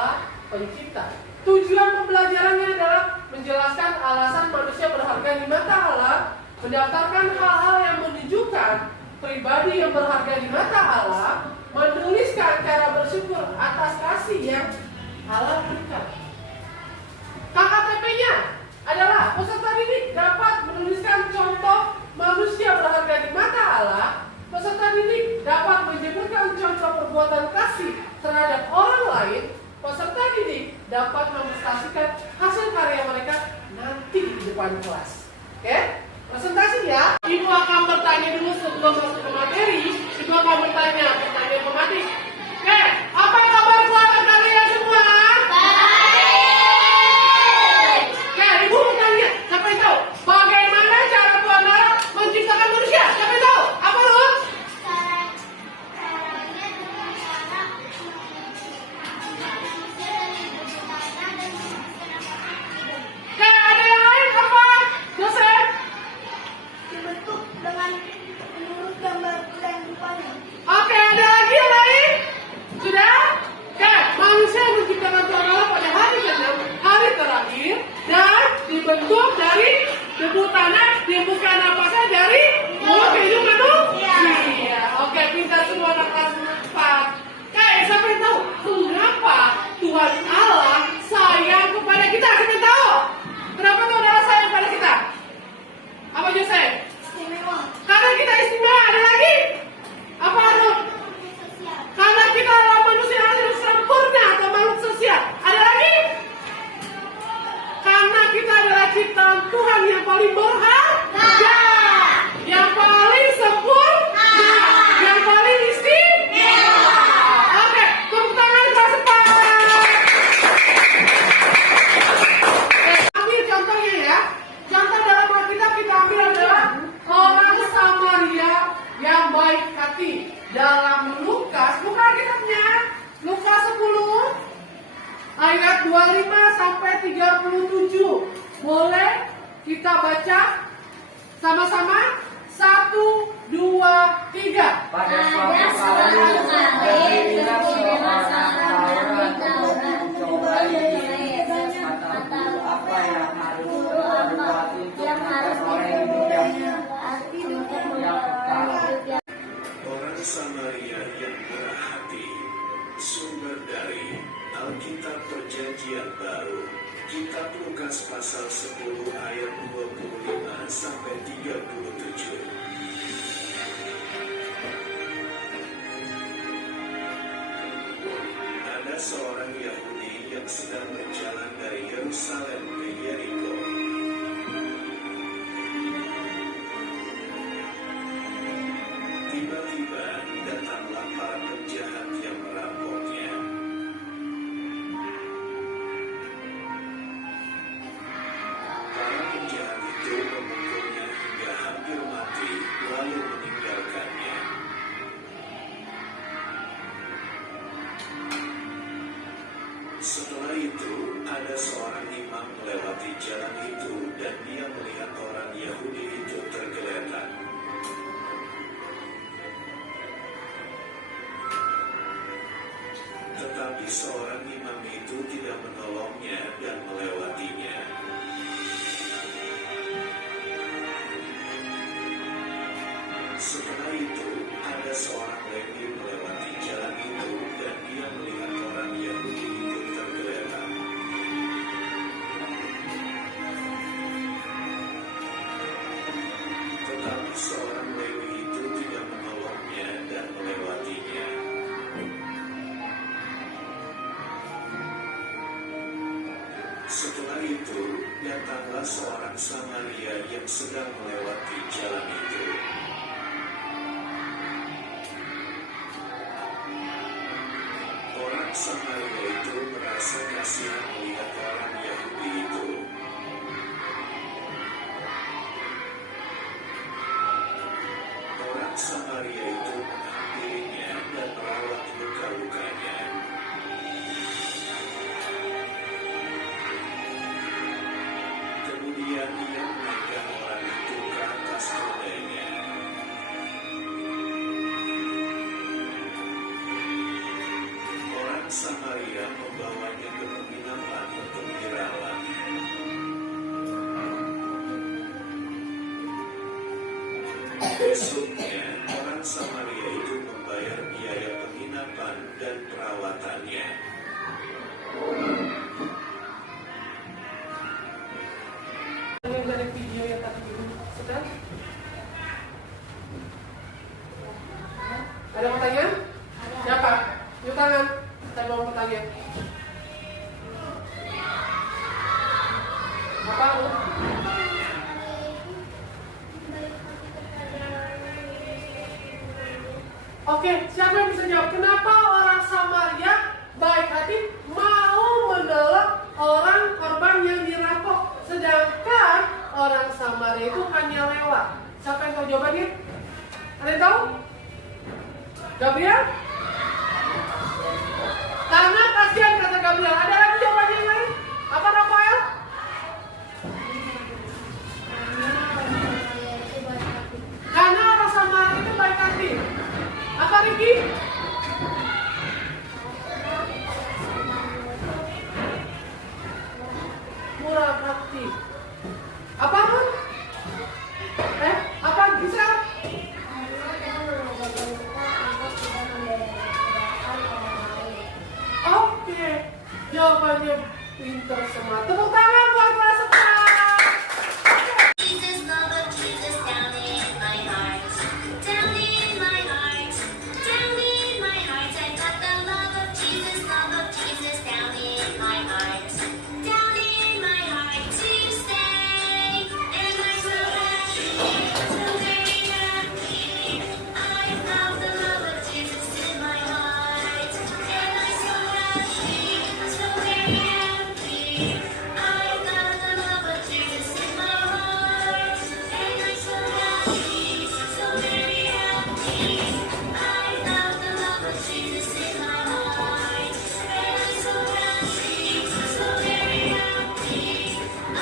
Allah pencipta. Tujuan pembelajarannya adalah menjelaskan alasan manusia berharga di mata Allah, mendaftarkan hal-hal yang menunjukkan pribadi yang berharga di mata Allah, menuliskan cara bersyukur atas kasih yang Allah berikan. KKTP-nya adalah peserta didik dapat menuliskan contoh manusia berharga di mata Allah. Peserta didik dapat menyebutkan contoh perbuatan kasih terhadap orang lain. Peserta didik dapat memanifestasikan hasil karya mereka nanti di depan kelas. Oke? Presentasi ya. Ibu akan bertanya dulu sebelum masuk ke materi. Ibu akan bertanya pertanyaan pematik. Oke, apa kabar keluarga kalian semua? Baik. Oke, ibu bertanya. Siapa yang tahu? Bagaimana cara Tuhan Allah menciptakan manusia? Siapa yang tahu? Apa lu? Oke, ada yang lain apa? Dosen? Dibentuk dengan menurut gambar dan rupanya. Oke, ada lagi yang lain? Sudah? Oke, manusia menciptakan Tuhan Allah pada hari ke-6, hari terakhir, dan dibentuk dari debu tanah, dihembuskan napasnya dari mulut hidup manusia. Oke, pintar semua anak kelas 4. Oke, siapa yang tahu kenapa Tuhan Allah sayang kepada kita? Siapa yang tahu? Kenapa Tuhan Allah sayang kepada kita? Apa Jose? Istimewa. Karena kita istimewa. Ada lagi? Apa Arun? Sosial. Karena kita adalah manusia yang sempurna atau makhluk sosial. Ada lagi? Karena kita adalah ciptaan Tuhan yang paling berharga, yang paling sempurna, yang paling istimewa. Oke, tepuk tangan kelas 4. Ambil contohnya ya. Contoh dalam Alkitab kita ambil adalah orang Samaria yang baik hati. Dalam Lukas, buka Alkitabnya, Lukas 10 ayat 25 sampai 37. Boleh kita baca sama-sama? 1, 2, 3. Pada suatu kali terdapat seorang Taurat mencobai Yesus, kata guru, apa yang harus berbuat untuk memperoleh hidup yang kekal? Orang Samaria yang murah hati, sumber dari Alkitab Perjanjian Baru, Kitab Lukas pasal 10 ayat 25 sampai 37. Ada seorang Yahudi yang sedang berjalan dari Yerusalem ke Yeriko. Tiba-tiba datanglah para penjahat yang merampoknya. Para penjahat itu memukulnya hingga hampir mati, lalu meninggalkannya. Setelah itu, ada seorang imam melewati jalan itu dan dia melihat orang Yahudi itu tergeletak. Tetapi seorang imam itu tidak menolongnya dan melewatinya. Setelah itu, ada seorang Lewi melewati jalan itu dan dia melihat orang Yahudi itu tergeletak. Tetapi seorang Lewi itu tidak menolongnya dan melewatinya. Setelah itu, datanglah seorang Samaria yang sedang melewati jalan itu. Orang Samaria itu merasa kasihan melihat orang Yahudi itu. Orang Samaria itu menghampirinya dan merawat luka-lukanya. Kemudian ia menaikkan orang itu ke atas kedainya. Besoknya, orang Samaria itu membayar biaya penginapan dan perawatannya. Yang dari video yang tadi Ibu sedang? Ada pertanyaan? Siapa? Yuk tangan. Saya mau bertanya. Apa? Oke, siapa yang bisa jawab? Kenapa orang Samaria baik hati mau menolong orang korban yang dirampok, sedangkan orang Samaria itu hanya lewat? Siapa yang tahu jawabannya? Ada yang tahu? Gabriel? Karena kasihan kata Gabriel. Ada lagi jawabannya yang lain? Apa Rafael? Karena orang Samaria itu baik hati. Apa Riki? Murah hati. Apa Mun? Apa bisa? Oke, jawabannya pintar semua. Tepuk tangan buat kelas 4. Jesus, love of Jesus, down in my heart, down in my heart, down in my heart. I got the love of Jesus down in my heart to stay. And I'm so happy, so very happy. I found the love of Jesus in my heart, and I'm so happy, so very happy. I found the love of Jesus in my heart, and I'm so happy, so very happy. I found the love of Jesus in my heart, and I'm so happy, so very happy. I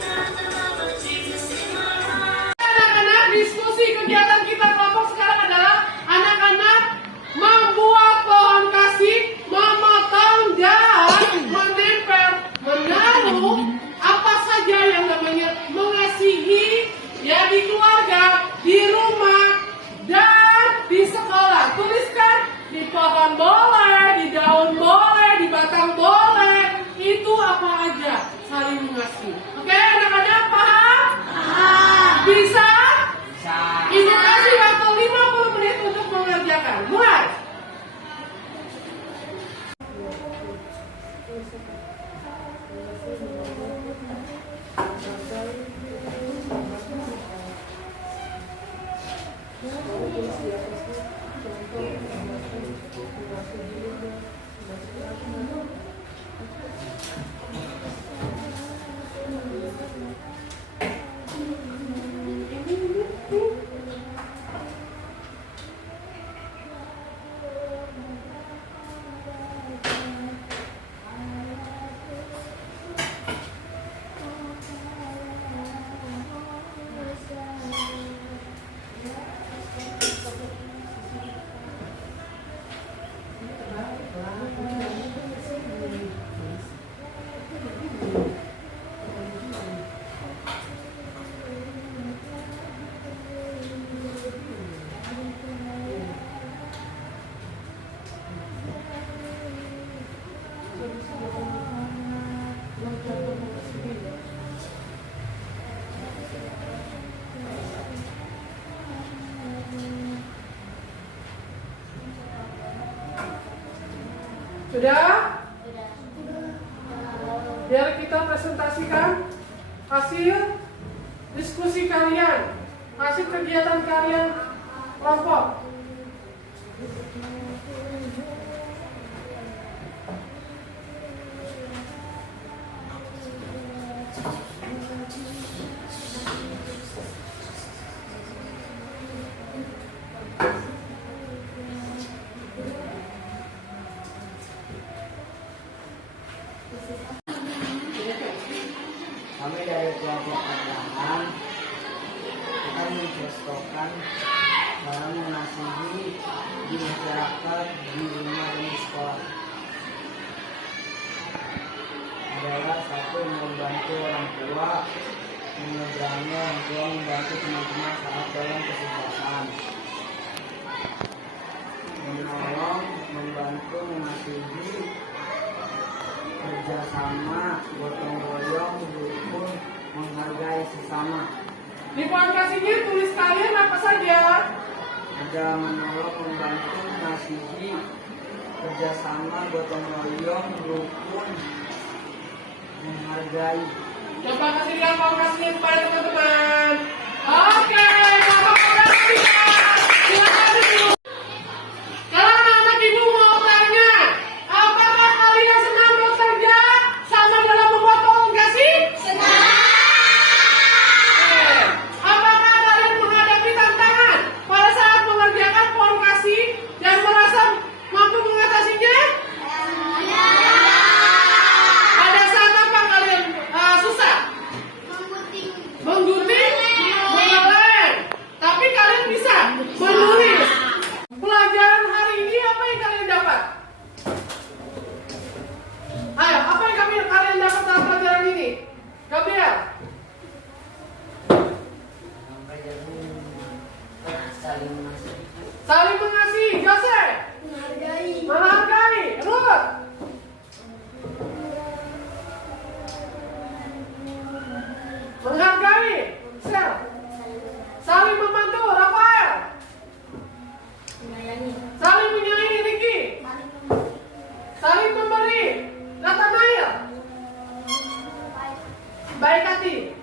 found the love of Jesus in my heart. Anak-anak, diskusi kegiatan kita kelompok sekarang adalah anak-anak membuat pohon kasih, memotong dan menempel, menaruh apa saja yang namanya mengasihi ya di keluarga, di rumah, dan di sekolah. Tuliskan di pohon boleh, di daun boleh, di batang boleh. Itu apa aja saling mengasihi. Oke, anak-anak paham? Bisa? Ibu kasih waktu 50 menit untuk mengerjakan. Mulai. Sudah? Biar kita presentasikan hasil diskusi kalian, hasil kegiatan kalian kelompok. Kami dari kelompok Abraham akan mencontohkan cara mengasihi di masyarakat, di rumah dan di sekolah. Adalah satu, membantu orang tua, menyeberangi orang tua, membantu teman-teman saat dalam kesusahan, menolong, membantu, mengasihi, kerjasama, gotong royong, rukun, menghargai sesama. Di poin kasihnya tulis kalian apa saja? Ada menolong, membantu, mengasihi, kerjasama, gotong royong, rukun, menghargai. Coba kasih lihat poin kasihnya kepada teman-teman. Oke, Bapak kasih. Silakan dulu. Kalau anak ibu mau tanya, apakah kalian senang bekerja sama dalam membuat poin kasih? Senang. Apakah kalian menghadapi tantangan pada saat mengerjakan poin kasih dan merasa mampu mengatasinya? Ada saat apa kalian susah? Menggunting, mengeleng. Tapi kalian bisa menulis. Pelajaran hari ini apa yang kalian dapat? Ayo, apa yang kalian dapat dalam pelajaran ini? Gabriel. Sampai jadi saling mengasihi. Saling mengasihi. Joseph. Menghargai. Menghargai. Ruth. Menghargai. Sel. Saling membantu. Rafael. Menyayangi. Saling menyayangi. Ricky. Saling memberi. Saling memberi. Nathanael. Baik. Baik hati.